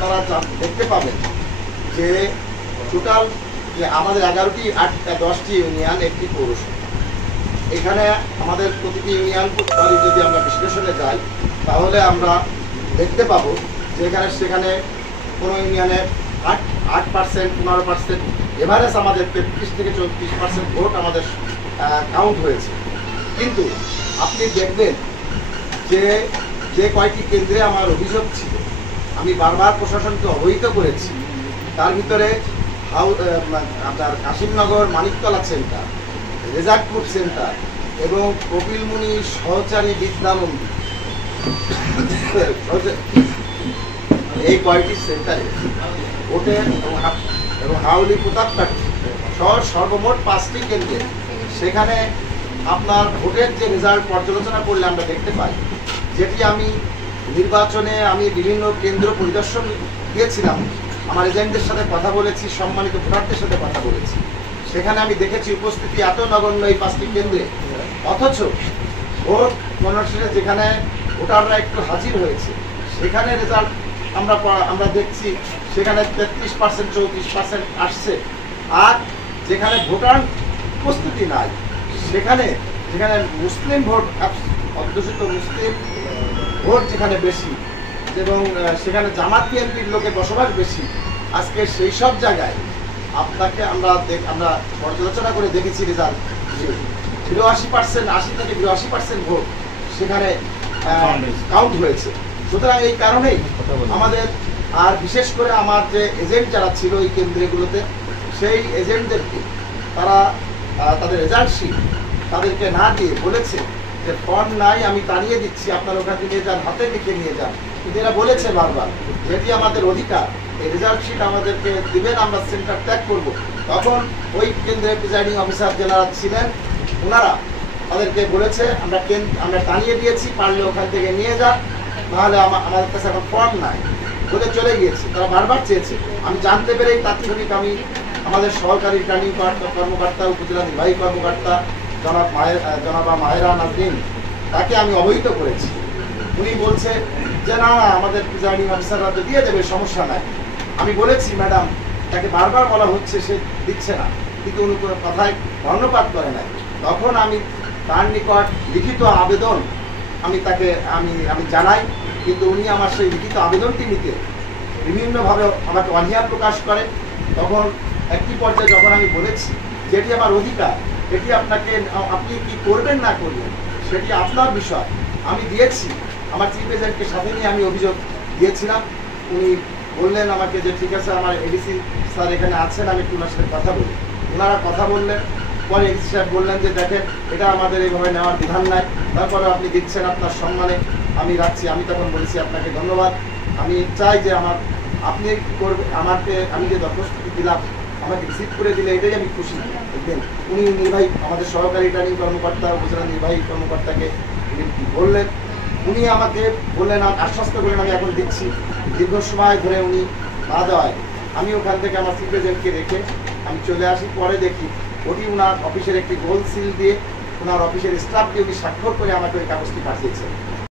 আপনারা দেখতে পাবেন যে টোটাল আমাদের 11টি 10টি ইউনিয়ন, একটি পৌরসভা। এখানে আমাদের প্রতিটি ইউনিয়ন যদি আমরা বিশ্লেষণে যাই তাহলে আমরা দেখতে পাবো যে সেখানে কোনো ইউনিয়নে 8% 15% এভারেজ আমাদের 33 থেকে 34% ভোট আমাদের কাউন্ট হয়েছে। কিন্তু আপনি দেখবেন যে যে কয়টি কেন্দ্রে আমার অভিযোগ ছিল, আমি বারবার প্রশাসনকে অবহিত করেছি। তার ভিতরে আপনার কাশিমনগর মানিকতলা সেন্টার, রেজাকপুর সেন্টার এবং কপিলমুনি সহচারী বিদ্যা মন্দির, এই কয়টি সেন্টারে ভোটের এবং হাউলি প্রতাপকাঠি সহ সর্বমোট 5টি কেন্দ্রে সেখানে আপনার ভোটের যে রেজাল্ট পর্যালোচনা করলে আমরা দেখতে পাই, যেটি আমি নির্বাচনে আমি বিভিন্ন কেন্দ্র পরিদর্শন দিয়েছিলাম, আমার এজেন্টদের সাথে কথা বলেছি, সম্মানিত ভোটারদের সাথে কথা বলেছি, সেখানে আমি দেখেছি উপস্থিতি এত নগণ্য এই 5টি কেন্দ্রে, অথচ ভোট গণনার যেখানে ভোটাররা একটু হাজির হয়েছে সেখানে রেজাল্ট আমরা দেখছি সেখানে 33% 34% আসছে। আর যেখানে ভোটার উপস্থিতি নাই সেখানে মুসলিম ভোট, অধ্যুষিত মুসলিম ভোট যেখানে বেশি এবং সেখানে জামাত বিএনপির লোকের বসবাস বেশি, আজকে সেই সব জায়গায় আপনাকে আমরা পর্যালোচনা করে দেখেছি রেজাল্ট 83%, 80 থেকে 82% ভোট সেখানে কাউন্ট হয়েছে। সুতরাং এই কারণেই আমাদের, আর বিশেষ করে আমার যে এজেন্ট যারা ছিল এই কেন্দ্রগুলোতে, সেই এজেন্টদেরকে তারা তাদের রেজাল্ট শিট তাদেরকে না দিয়ে বলেছে যে ফর্ম নাই, আমি টানিয়ে দিচ্ছি, আপনার ওখানে নিয়ে যান, হাতে লিখে নিয়ে যান। কিন্তু এরা বলেছে বারবার যেটি আমাদের অধিকার, এই রেজাল্ট শিট আমাদেরকে দিবেন, আমরা সেন্টার ত্যাগ করব। তখন ওই কেন্দ্রের প্রিজাইডিং অফিসার যারা ছিলেন ওনারা তাদেরকে বলেছে আমরা টানিয়ে দিয়েছি, পারলে ওখান থেকে নিয়ে যান, নাহলে আমাদের কাছে এখন ফর্ম নাই বলে চলে গিয়েছে। তারা বারবার চেয়েছে। আমি জানতে পেরেই তাৎক্ষণিক আমি আমাদের সহকারী রিটার্নিং কর্মকর্তা, উপজেলা নির্বাহী কর্মকর্তা জনাবা মাহেরা নাজরিন, তাকে আমি অবহিত করেছি। উনি বলছে যে না আমাদের প্রিজাইডিং অফিসাররা তো দিয়ে দেবে, সমস্যা নাই। আমি বলেছি ম্যাডাম, তাকে বারবার বলা হচ্ছে, সে দিচ্ছে না, কিন্তু উনি কোনো কথায় ধন্যবাদ করে নাই। তখন আমি তার নিকট লিখিত আবেদন তাকে জানাই, কিন্তু উনি আমার সেই লিখিত আবেদনটি নিতে বিভিন্নভাবে আমাকে অনীহা প্রকাশ করে। তখন একটি পর্যায়ে যখন আমি বলেছি যেটি আমার অধিকার, এটি আপনি কি করবেন না করবেন সেটি আপনার বিষয়, আমি দিয়েছি, আমার চিফ এজেন্টকে সাথে নিয়ে আমি অভিযোগ দিয়েছিলাম। উনি বললেন আমাকে যে ঠিক আছে, আমার এডিসি স্যার এখানে আছেন, আমি একটু ওনার সাথে কথা বলি। ওনারা কথা বললেন, পরে এডিসি সাহেব বললেন যে দেখেন এটা আমাদের এইভাবে নেওয়ার বিধান নাই, তারপরে আপনি দিচ্ছেন আপনার সম্মানে, আমি রাখছি। আমি তখন বলেছি আপনাকে ধন্যবাদ, আমি চাই যে আপনি করবে আমাকে, আমি যে দরখাস্তটি দিলাম আমাকে রিসিভ করে দিলে এটাই আমি খুশি। দেখবেন উনি নির্বাহী, আমাদের সহকারী রিটার্নিং কর্মকর্তা, উপজেলা নির্বাহী কর্মকর্তাকে বললেন, উনি আমাকে বললেন, আশ্বস্ত করলেন আমি এখন দিচ্ছি। দীর্ঘ সময় ধরে উনি না দেওয়ায় আমি ওখান থেকে আমার চিফ এজেন্টকে রেখে আমি চলে আসি। পরে দেখি ওটি ওনার অফিসের একটি গোল সিল দিয়ে, ওনার অফিসের স্টাফ দিয়ে উনি স্বাক্ষর করে আমাকে ওই কাগজটি পাঠিয়েছেন।